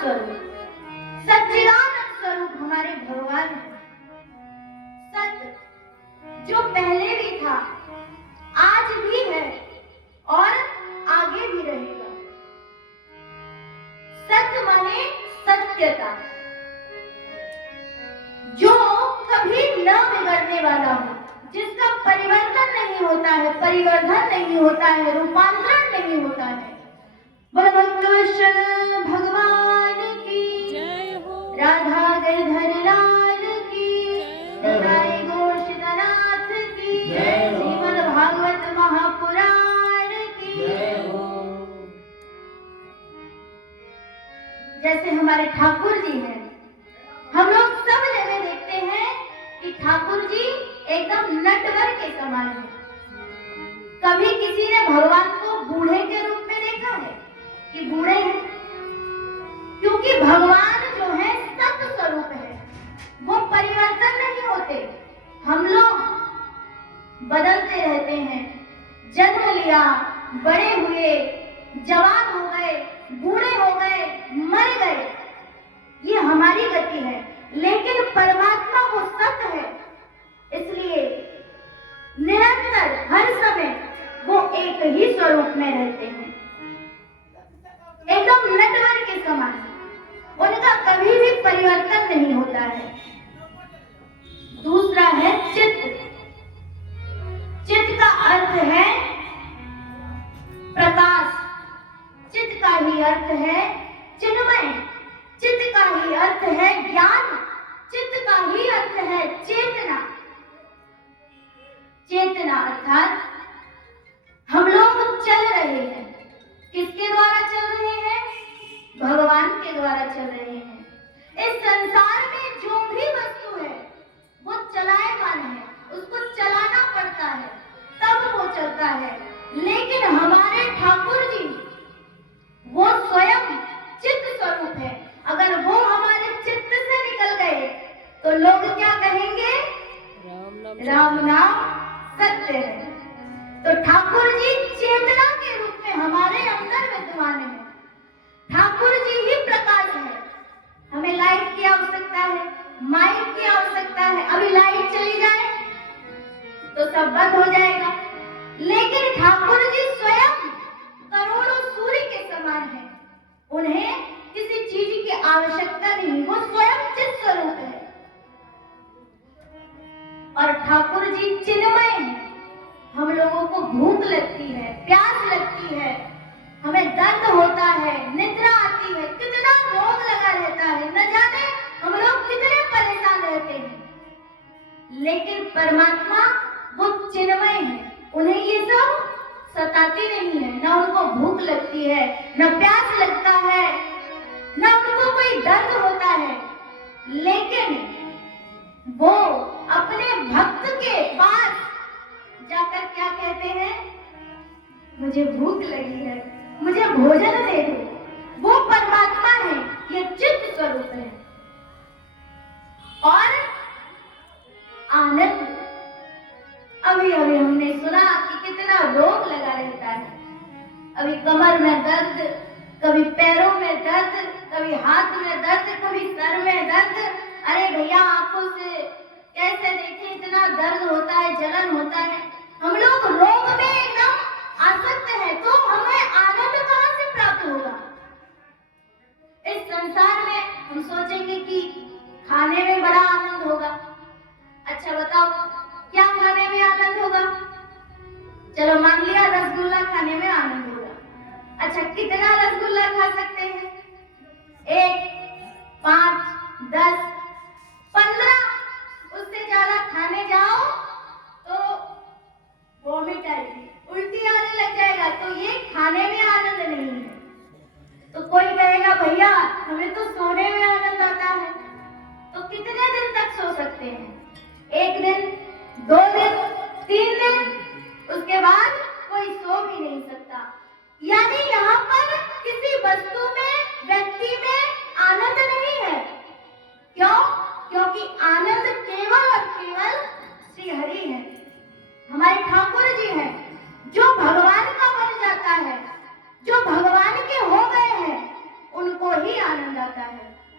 स्वरूप, सच्चिदानंद स्वरूप हमारे भगवान हैं। सत्य जो पहले भी था, आज भी है और आगे भी रहेगा। सत्य माने सत्यता, जो कभी न बिगड़ने वाला हो, जिसका परिवर्तन नहीं होता है, परिवर्धन नहीं होता है, रूपांतरण नहीं होता है। बोलो भक्तवत्सल भगवान की जय हो, राधा गिरधर लाल की जय, गोशीतनाथ की जय, श्रीमद् भागवत महापुराण की जय हो। जैसे हमारे ठाकुर जी हैं, हम लोग सब जगह देखते हैं कि ठाकुर जी एकदम नटवर के समान है। कभी किसी ने भगवान को बूढ़े के रूप में देखा है कि बूढ़े हैं? क्योंकि भगवान जो है सत्य स्वरूप है, वो परिवर्तन नहीं होते। हम लोग बदलते रहते हैं। जन्म लिया, बड़े हुए, जवान हो गए, बूढ़े हो गए, मर गए, ये हमारी गति है। लेकिन परमात्मा वो सत्य है, इसलिए निरंतर हर समय वो एक ही स्वरूप में रहते हैं, एकदम नटवर के समान। उनका कभी भी परिवर्तन नहीं होता है। दूसरा है चित्त। चित्त का अर्थ है प्रकाश, चित्त का ही अर्थ है चिन्मय, चित्त का ही अर्थ है ज्ञान, चित्त का ही अर्थ है चेतना। चेतना अर्थात हम लोग चल रहे हैं, किसके द्वारा चल रहे हैं? भगवान के द्वारा चल रहे हैं। इस संसार में जो भी वस्तु है वो चलायमान है, उसको चलाना पड़ता है तब वो चलता है। लेकिन हमारे ठाकुर जी वो स्वयं चित्त स्वरूप है। अगर वो हमारे चित्त से निकल गए तो लोग क्या कहेंगे? राम नाम सत्य है। तो ठाकुर जी चेतना के रूप में हमारे अंदर विद्यमान है। ठाकुर जी ही प्रकाश है। हमें लाइट की आवश्यकता है, माइक की आवश्यकता है। अभी लाइट चली जाए तो सब बंद हो जाएगा, लेकिन ठाकुर जी स्वयं करोड़ों सूर्य के समान है। उन्हें किसी चीज की आवश्यकता नहीं, वो स्वयं चित्त स्वरूप है। और ठाकुर जी चिन्मय है। हम लोगों को भूख लगती है, प्यास लगती है, हमें दर्द होता है, निद्रा आती है, कितना रोग लगा रहता है, न जाने हम लोग कितने परेशान रहते हैं। लेकिन परमात्मा वो चिन्मय है, उन्हें ये सब सताती नहीं है। न उनको भूख लगती है, न प्यास लगता है, न उनको कोई दर्द होता है। लेकिन वो अपने भक्त के पास जाकर क्या कहते हैं? मुझे भूख लगी है, मुझे भोजन दे दो। वो परमात्मा है, ये चित्त स्वरूप है। और आनंद, अभी अभी हमने सुना कि कितना रोग लगा रहता है। अभी कमर में दर्द, कभी पैरों में दर्द, कभी हाथ में दर्द, कभी सर में दर्द। अरे भैया, आंखों से कैसे देखें, इतना दर्द होता है, जलन होता है। हम लोग रोग में एकदम आसक्त है, तो हमें आनंद कहां से प्राप्त होगा? इस संसार में हम सोचेंगे कि खाने में बड़ा आनंद होगा। अच्छा बताओ, क्या खाने में आनंद होगा? चलो मान लिया रसगुल्ला खाने में आनंद होगा। अच्छा, कितना रसगुल्ला खा सकते हैं? 1, 5, 10, 15, उससे ज्यादा खाने जाओ तो वॉमिट आएगी, उल्टी आने लग जाएगा। तो ये खाने में आनंद नहीं है। तो कोई कहेगा भैया हमें तो सोने में आनंद आता है। तो कितने दिन तक सो सकते हैं? 1 दिन, 2 दिन, 3 दिन, उसके बाद कोई सो भी नहीं सकता। यानी यहाँ पर किसी वस्तु में, व्यक्ति में आनंद नहीं है। क्यों? क्योंकि आनंद केवल और केवल श्री हरि है, हमारे ठाकुर जी हैं। जो भगवान का बन जाता है, जो भगवान के हो गए हैं, उनको ही आनंद आता जाता है।